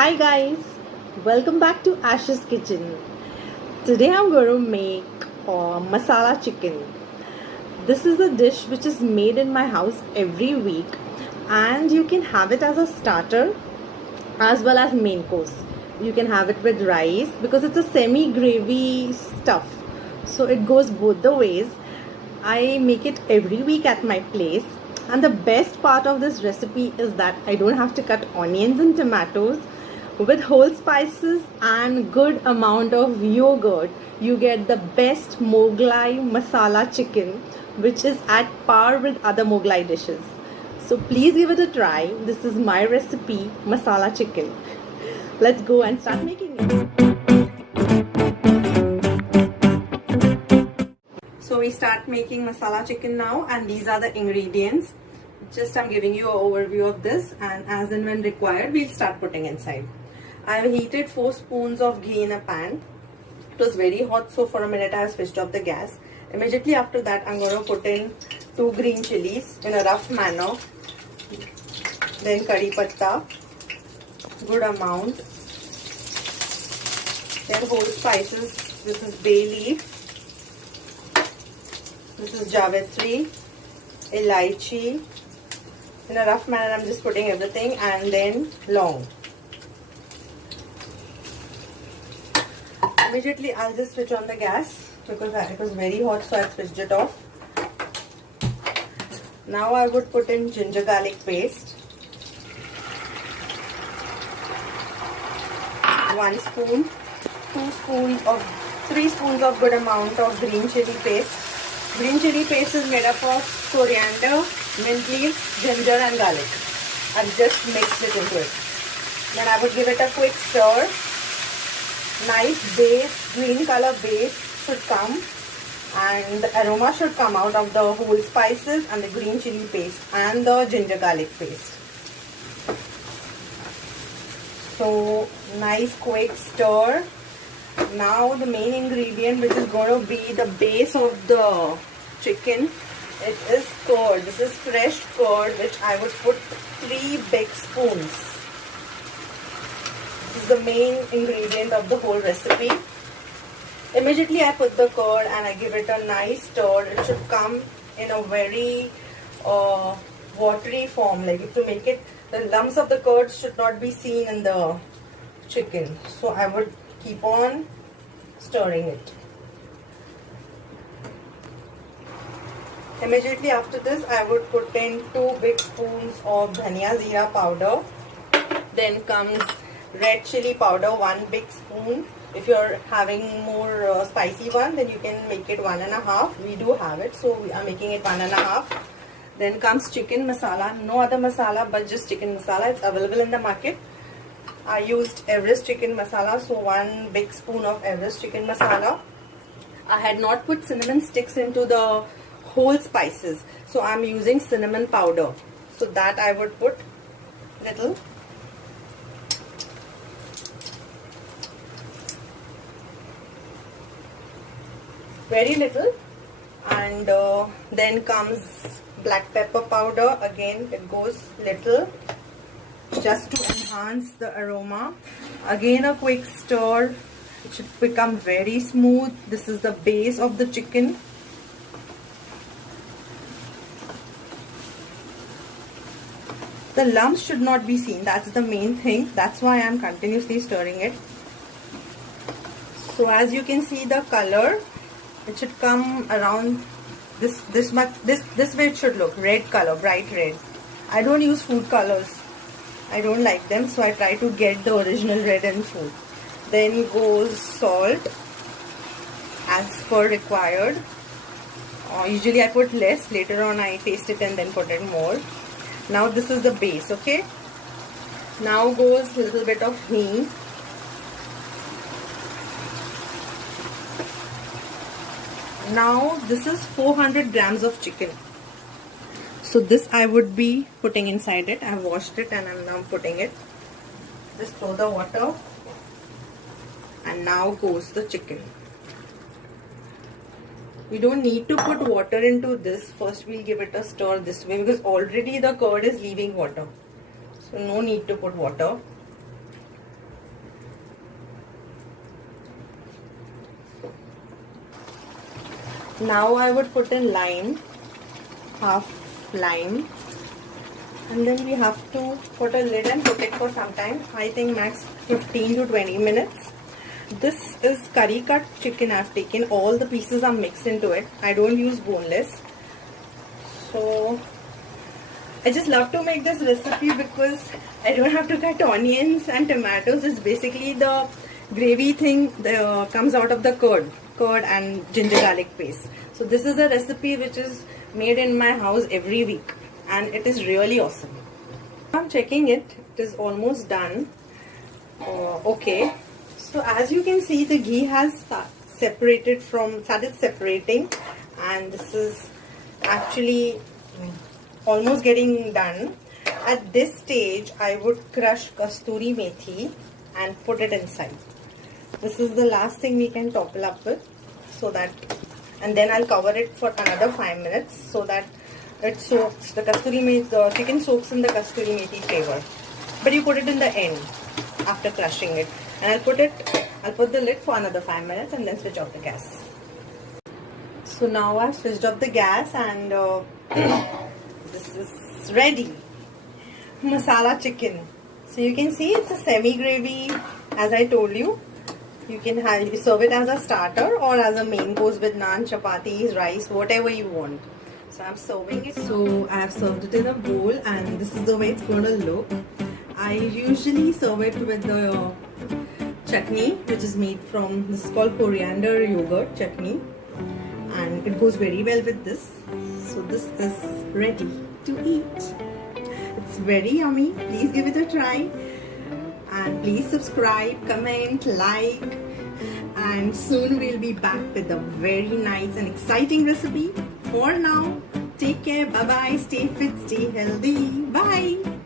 Hi guys, welcome back to Ash's Kitchen. Today I'm going to make masala chicken. This is a dish which is made in my house every week, and you can have it as a starter as well as main course. You can have it with rice because it's a semi gravy stuff, so it goes both the ways. I make it every week at my place, and the best part of this recipe is that I don't have to cut onions and tomatoes. With whole spices and good amount of yogurt, you get the best Mughlai masala chicken, which is at par with other Mughlai dishes. So please give it a try. This is my recipe, masala chicken. Let's go and start making it. So we start making masala chicken now, and these are the ingredients. Just I'm giving you an overview of this, and as and when required, we'll start putting inside. I have heated 4 spoons of ghee in a pan. It was very hot, so for a minute I have switched off the gas. Immediately after that, I'm going to put in 2 green chilies in a rough manner. Then curry patta, good amount. Then whole spices. This is bay leaf. This is Jawatri, elaichi. In a rough manner, I'm just putting everything, and then long. Immediately I'll just switch on the gas because it was very hot, so I switched it off. Now I would put in ginger garlic paste, 1 spoon, 2 spoons of 3 spoons of good amount of green chili paste. Green chili paste is made up of coriander, mint leaves, ginger and garlic. I've just mixed it into it. Then I would give it a quick stir. Nice base, green color base should come, and the aroma should come out of the whole spices and the green chili paste and the ginger garlic paste. So nice quick stir. Now the main ingredient, which is going to be the base of the chicken, it is curd. This is fresh curd, which I would put 3 big spoons. This is the main ingredient of the whole recipe. Immediately I put the curd and I give it a nice stir. It should come in a very watery form. Like to make it, the lumps of the curd should not be seen in the chicken. So I would keep on stirring it. Immediately after this, I would put in 2 big spoons of dhania zira powder. Then comes red chili powder, 1 big spoon. If you're having more spicy one, then you can make it 1.5. We do have it, so we are making it 1.5. Then comes chicken masala. No other masala but just chicken masala. It's available in the market. I used Everest chicken masala, so 1 big spoon of Everest chicken masala. I had not put cinnamon sticks into the whole spices, so I'm using cinnamon powder. So that I would put little. Very little. And then comes black pepper powder. Again, it goes little, just to enhance the aroma. Again a quick stir. It should become very smooth. This is the base of the chicken. The lumps should not be seen. That's the main thing. That's why I'm continuously stirring it. So as you can see, the color, it should come around this much. This way it should look. Red color, bright red. I don't use food colors. I don't like them, so I try to get the original red in food. Then goes salt as per required. Usually I put less. Later on I taste it and then put it more. Now this is the base, okay? Now goes a little bit of hing. Now this is 400 grams of chicken. So this I would be putting inside it. I have washed it and I'm now putting it. Just throw the water. And now goes the chicken. We don't need to put water into this. First we'll give it a stir this way because already the curd is leaving water. So no need to put water. Now I would put in lime, half lime, and then we have to put a lid and cook it for some time. I think max 15 to 20 minutes. This is curry cut chicken. I've taken all the pieces are mixed into it. I don't use boneless. So I just love to make this recipe because I don't have to cut onions and tomatoes. It's basically the gravy thing that comes out of the curd and ginger garlic paste. So this is a recipe which is made in my house every week, and it is really awesome. I'm checking it. It is almost done. Okay. So as you can see, the ghee has started separating, and this is actually almost getting done. At this stage, I would crush kasturi methi and put it inside. This is the last thing we can topple up with, so that, and then I'll cover it for another 5 minutes so that it soaks. The chicken soaks in the kasturi methi flavor. But you put it in the end after crushing it, and I'll put the lid for another 5 minutes and then switch off the gas. So now I've switched off the gas, and this is ready. Masala chicken. So you can see it's a semi gravy, as I told you. You can serve it as a starter or as a main course with naan, chapatis, rice, whatever you want. So I'm serving it. So I have served it in a bowl, and this is the way it's going to look. I usually serve it with the chutney, which is made from, this is called coriander yogurt chutney, and it goes very well with this. So this is ready to eat. It's very yummy. Please give it a try, and please subscribe, comment, like, and soon we'll be back with a very nice and exciting recipe. For now, take care, bye bye, stay fit, stay healthy, bye.